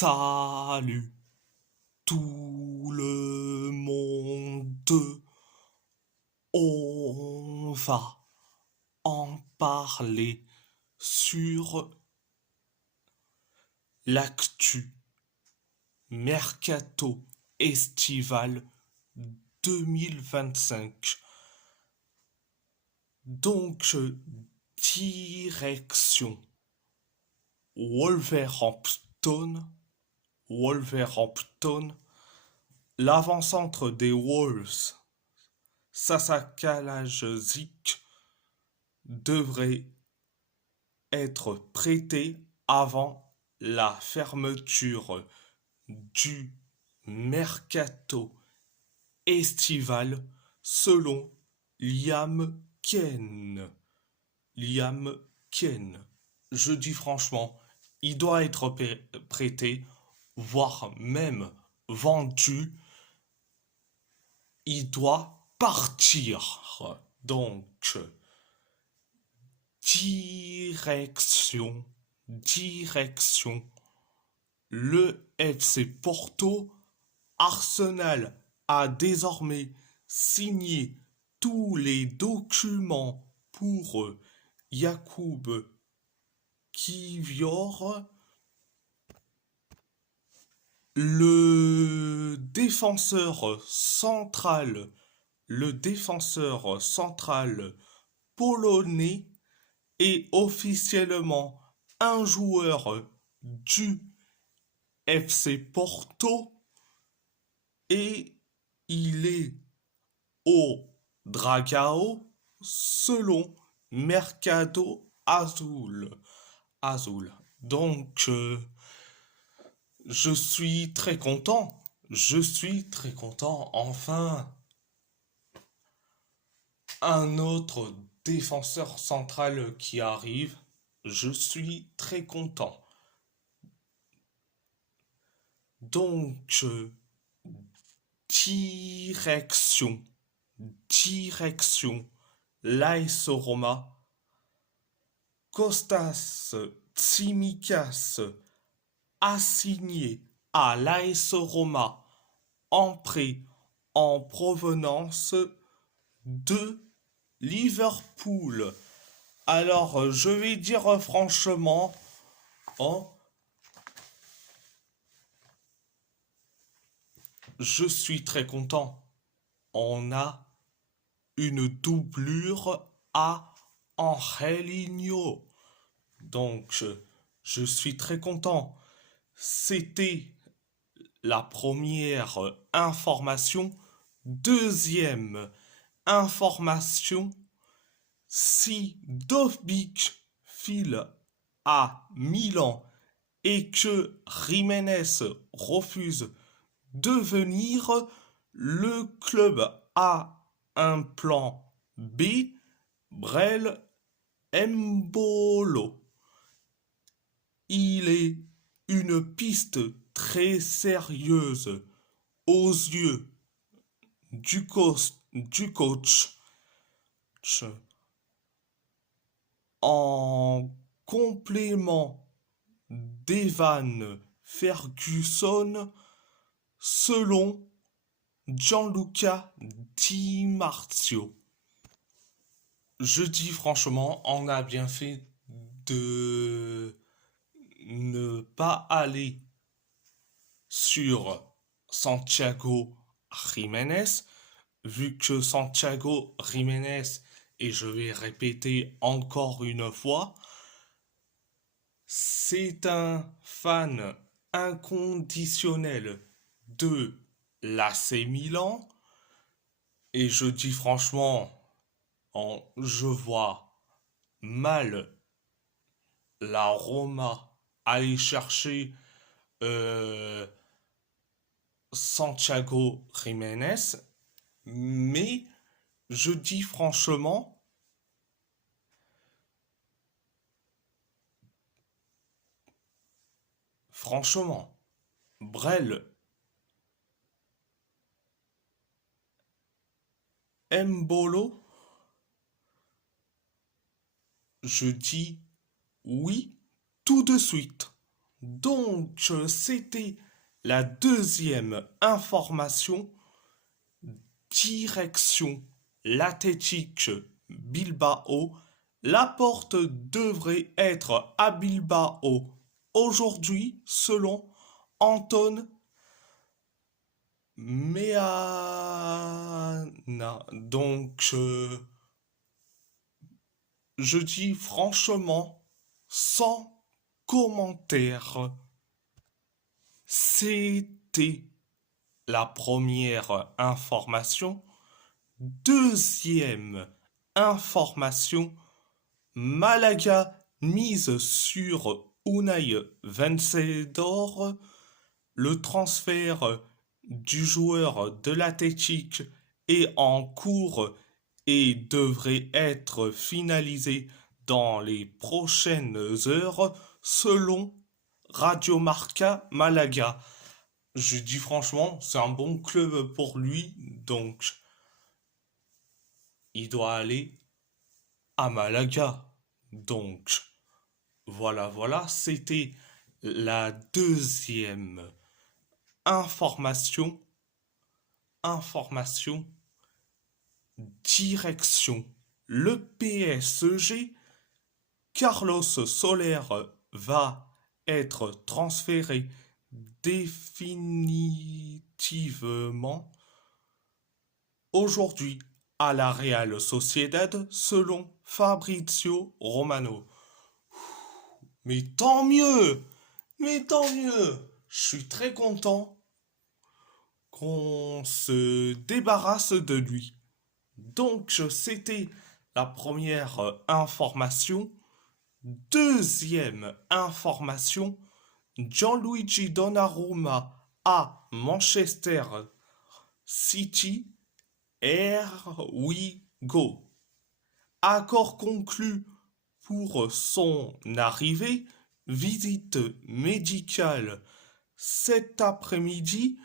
Salut tout le monde, on va en parler sur l'actu Mercato estival 2025. Donc, direction Wolverhampton, l'avant-centre des Wolves, Sasa Kalajdzic, devrait être prêté avant la fermeture du mercato estival selon Liam Ken. Liam Ken. Je dis franchement, il doit être prêté, voire même vendu. Il doit partir. Donc, direction, le FC Porto. Arsenal a désormais signé tous les documents pour Yacoub Kivior, le défenseur central polonais est officiellement un joueur du FC Porto et il est au Dragao selon Mercado Azul. Donc, je suis très content. Enfin, un autre défenseur central qui arrive. Je suis très content. Donc, direction, l'AS Roma. Kostas Tsimikas a signé à l'AS Roma en prêt en provenance de Liverpool. Alors, je vais dire franchement, hein, je suis très content. On a une doublure à Angelino. Donc, je suis très content. C'était la première information. Deuxième information, si Dovbyk file à Milan et que Jiménez refuse de venir, le club a un plan B, Brel Mbolo. Il est une piste très sérieuse aux yeux du coach. En complément d'Evan Ferguson, selon Gianluca Di Marzio. Je dis franchement, on a bien fait de ne pas aller sur Santiago Jiménez, vu que Santiago Jiménez, et je vais répéter encore une fois, c'est un fan inconditionnel de l'AC Milan, et je dis franchement, je vois mal la Roma aller chercher Santiago Jiménez, mais je dis franchement, Brel Mbolo, je dis oui tout de suite. Donc, c'était la deuxième information. Direction l'Athletic Bilbao. La porte devrait être à Bilbao aujourd'hui, selon Anton Meana. Donc, je dis franchement, sans commentaire, c'était la première information. Deuxième information, Malaga mise sur Unai Vencedor. Le transfert du joueur de l'Athletic est en cours et devrait être finalisé dans les prochaines heures selon Radio Marca Malaga. Je dis franchement, c'est un bon club pour lui, donc il doit aller à Malaga. Donc voilà, c'était la deuxième information. Information, direction le PSG. Carlos Soler va être transféré définitivement aujourd'hui à la Real Sociedad selon Fabrizio Romano. Mais tant mieux! Mais tant mieux! Je suis très content qu'on se débarrasse de lui. Donc c'était la première information. Deuxième information, Gianluigi Donnarumma à Manchester City. Here we go. Accord conclu pour son arrivée. Visite médicale cet après-midi.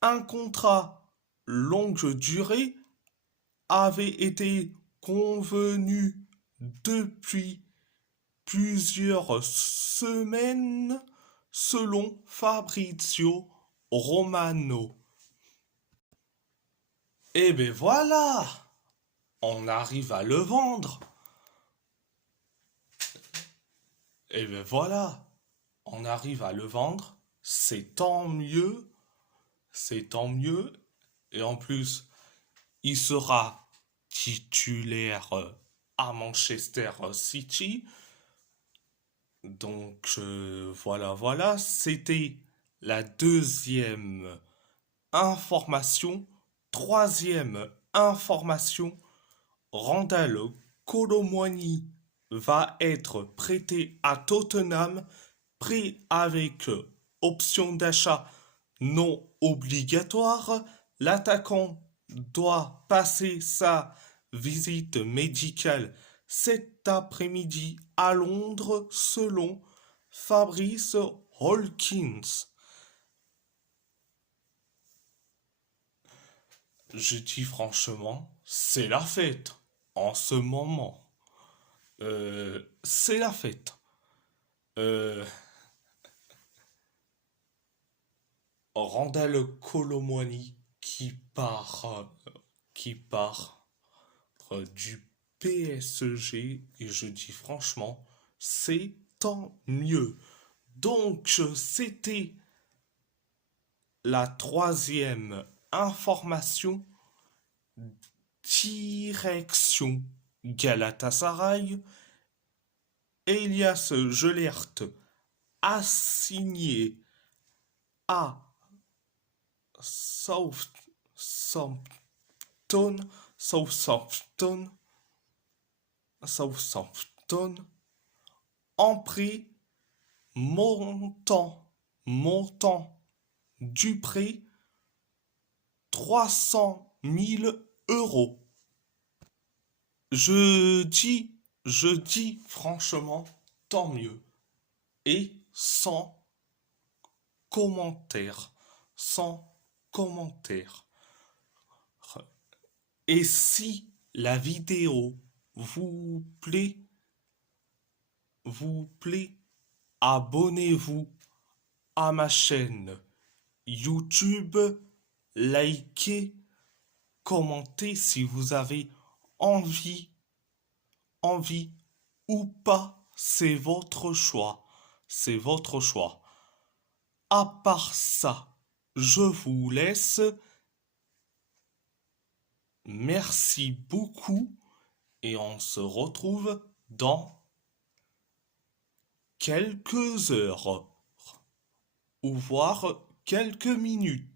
Un contrat longue durée avait été convenu depuis plusieurs semaines selon Fabrizio Romano. Et ben voilà, on arrive à le vendre. Et ben voilà, on arrive à le vendre. C'est tant mieux, c'est tant mieux. Et en plus, il sera titulaire à Manchester City. Donc voilà, c'était la deuxième information. Troisième information, Randal Kolo Muani va être prêté à Tottenham, prêt avec option d'achat non obligatoire. L'attaquant doit passer sa visite médicale cet après-midi à Londres selon Fabrice Hawkins. Je dis franchement, c'est la fête en ce moment. C'est la fête. Euh, Randal Kolo Muani qui part du PSG et je dis franchement, c'est tant mieux. Donc c'était la troisième information. Direction Galatasaray. Elias Gelert a signé à Southampton, Southampton, Southampton, en prix montant du prix 300 000 euros. Je dis franchement, tant mieux. Et sans commentaire. Sans commentaire. Et si la vidéo vous plaît, abonnez-vous à ma chaîne YouTube, likez, commentez si vous avez envie, envie ou pas, c'est votre choix. C'est votre choix. À part ça, je vous laisse. Merci beaucoup et on se retrouve dans quelques heures ou voire quelques minutes.